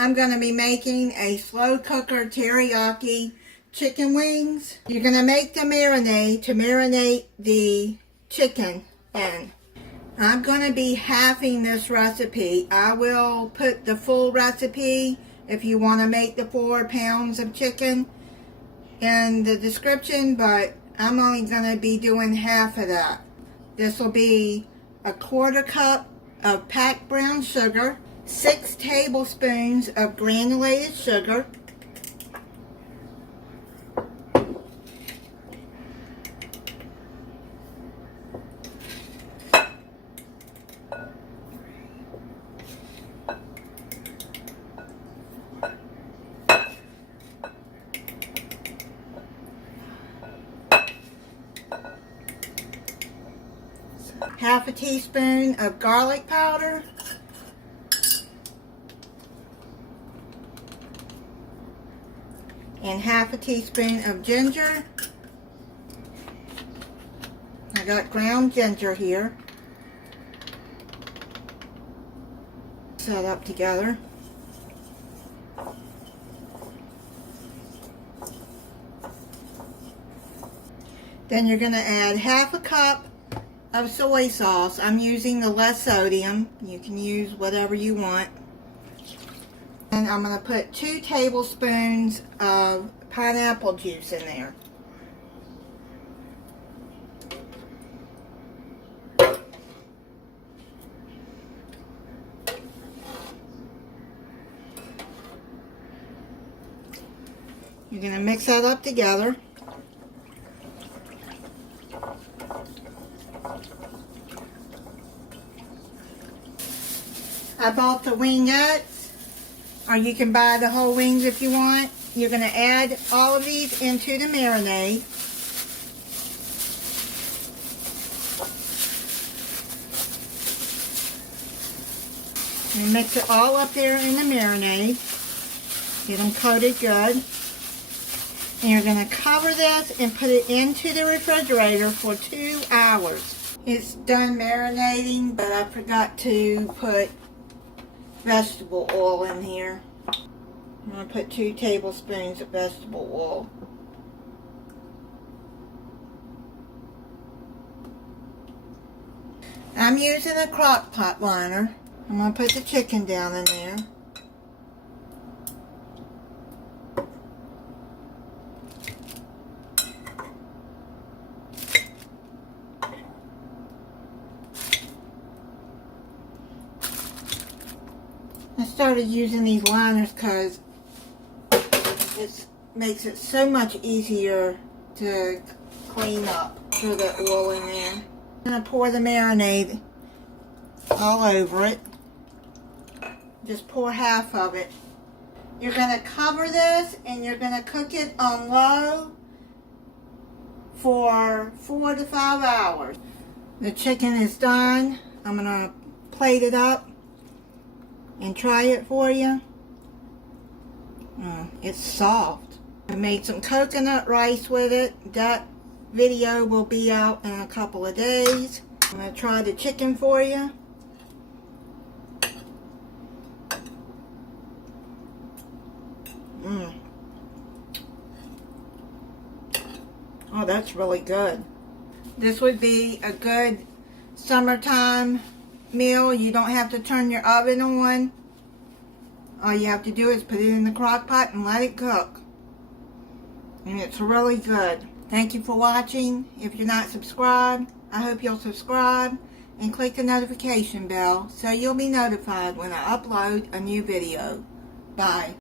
I'm going to be making a slow cooker teriyaki chicken wings. You're going to make the marinade to marinate the chicken in. I'm going to be halving this recipe. I will put the full recipe if you want to make the 4 pounds of chicken in the description, but I'm only going to be doing half of that. This will be a 1/4 cup of packed brown sugar, 6 tablespoons of granulated sugar, half a teaspoon of garlic powder, and half a teaspoon of ginger. I got ground ginger here. Set up together. Then you're going to add half a cup of soy sauce. I'm using the less sodium. You can use whatever you want. And I'm going to put 2 tablespoons of pineapple juice in there. You're going to mix that up together. I bought the wingettes, or you can buy the whole wings if you want. You're going to add all of these into the marinade. And mix it all up there in the marinade. Get them coated good. And you're going to cover this and put it into the refrigerator for 2 hours. It's done marinating, but I forgot to put vegetable oil in here. I'm going to put 2 tablespoons of vegetable oil. I'm using a crock pot liner. I'm going to put the chicken down in there. I started using these liners because it makes it so much easier to clean up. Throw the oil in there. I'm going to pour the marinade all over it. Just pour half of it. You're going to cover this and you're going to cook it on low for 4 to 5 hours. The chicken is done. I'm going to plate it up and try it for you. It's soft. I made some coconut rice with it. That video will be out in a couple of days. I'm going to try the chicken for you. Oh, that's really good. This would be a good summertime meal. You don't have to turn your oven on. All you have to do is put it in the crock pot and let it cook. And it's really good. Thank you for watching. If you're not subscribed, I hope you'll subscribe and click the notification bell so you'll be notified when I upload a new video. Bye.